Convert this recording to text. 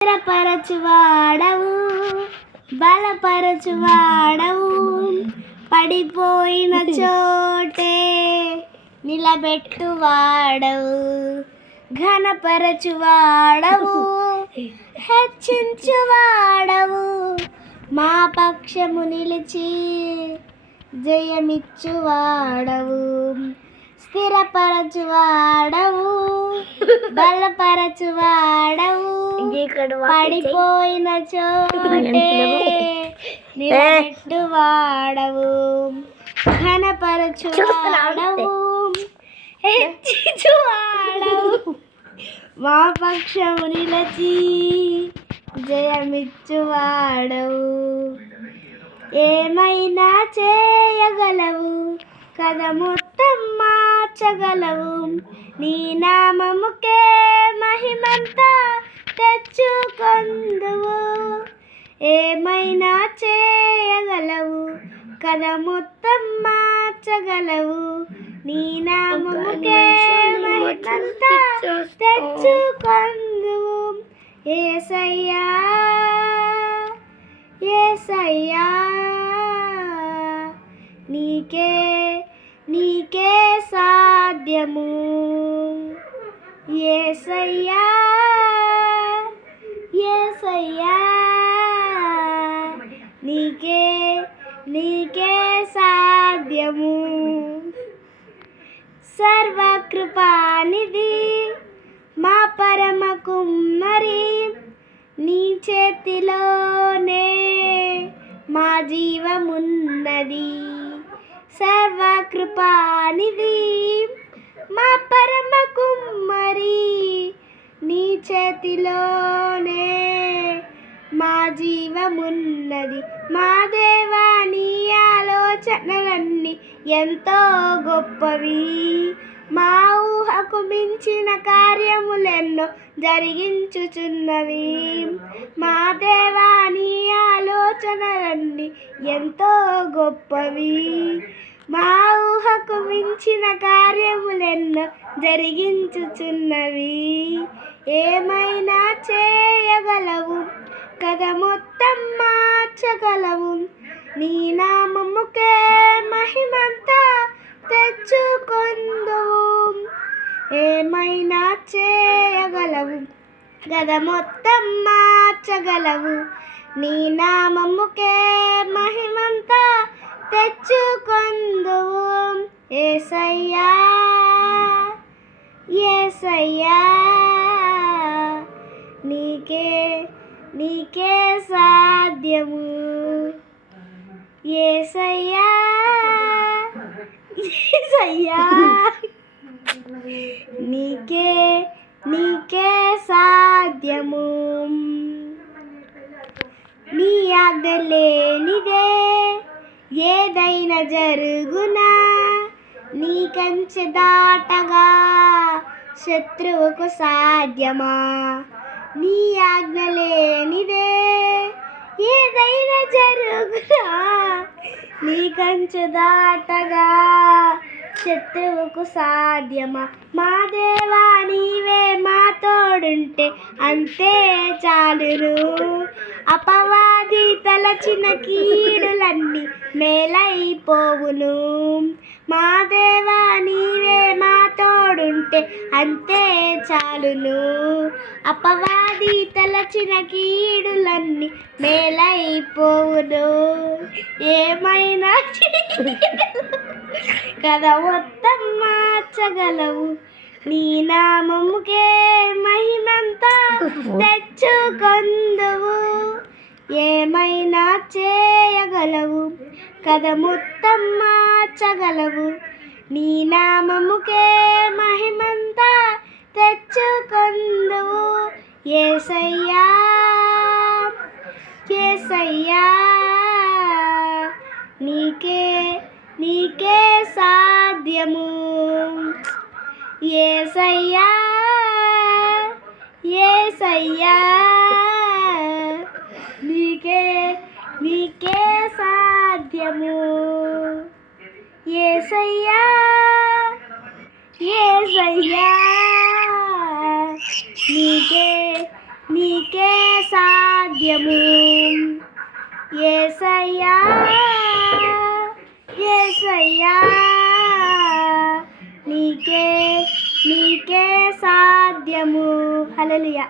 స్థిరపరచువాడవు, బలపరచువాడవు, పడిపోయిన చోటే నిలబెట్టువాడవు, ఘనపరచువాడవు, హెచ్చించువాడవు, మా పక్షము నిలిచి జయమిచ్చువాడవు, స్థిరపరచువాడవు, బలపరచువాడవు, పడిపోయిన చోటే నిలబెట్టువాడవు, ఘనపరచువాడవు, హెచ్చించువాడవు, మా పక్షము నిలిచి జయమిచ్చువాడవు. ఏమైనా చేయగలవు, కథ మొత్తం మార్చగలవు, నీ నామముకే మహిమంతా తెచ్చుకొందువు. ఏమైనా చేయగలవు, కథ మొత్తం మార్చగలవు, నీ నామముకే మహిమంతా తెచ్చుకొందువు. యేసయ్యా యేసయ్యా, నీకే నీకే సాధ్యము. యేసయ్యా యేసయ్యా, నీకే నీకే సాధ్యము. సర్వకృపానిధి మా పరమ కుమ్మరి, నీ చేతిలోనే మా జీవమున్నది. సర్వకృపానిధి మా పరమ కుమ్మరి, నీ చేతిలోనే మా జీవమున్నది. మా దేవా, నీ ఆలోచనలన్నీ ఎంతో గొప్పవి, మా ఊహకు మించిన కార్యములెన్నో జరిగించుచున్నవి. మా దేవా, నీ ఆలోచనలన్నీ ఎంతో గొప్పవి, మా ఊహకు మించిన కార్యములెన్నో జరిగించుచున్నవి. ఏమైనా చేయగలవు, కథ మొత్తం మార్చగలవు, నీ నామముకే మహిమంతా తెచ్చుకొందువు. ఏమైనా చేయగలవు, కథ మొత్తం మార్చగలవు, నీ నామముకే మహిమంతా తెచ్చుకొందువు. యేసయ్యా యేసయ్యా, నీకే నీకే సాధ్యము. యేసయ్యా యేసయ్యా, నీకే నీకే సాధ్యము. నీ ఆజ్ఞ లేనిదే ఏదైనా జరుగునా, నీ కంచె దాటగా శత్రువుకు సాధ్యమా. నీ ఆజ్ఞ లేనిదే ఏదైనా జరుగునా, నీ కంచె దాటగా శత్రువుకు సాధ్యమా. మా దేవా, నీవే మా తోడుంటే అంతే చాలును. అపవాది తలచిన కీడులన్నీ మేలైపోవును. మా దేవా, నీవే మా తోడుంటే అంతే చాలును. అపవాది తలచిన కీడులన్నీ మేలైపోవును. ఏమైనా కథ మొత్తం మార్చగలవు, నీ నామముకే మహిమంతా తెచ్చుకొందువు. ఏమైనా చేయగలవు, కథ మొత్తం మార్చగలవు, నీ నామముకే మహిమంతా తెచ్చుకొందువు. యేసయ్యా యేసయ్యా, నీకే నీకే సాధ్యము. యేసయ్యా యేసయ్యా, నీకే నీకే సాధ్యము. యేసయ్యా యేసయ్యా, నీకే నీకే సాధ్యము. యేసయ్యా యేసయ్యా నీకే సాధ్యము. హల్లెలూయా.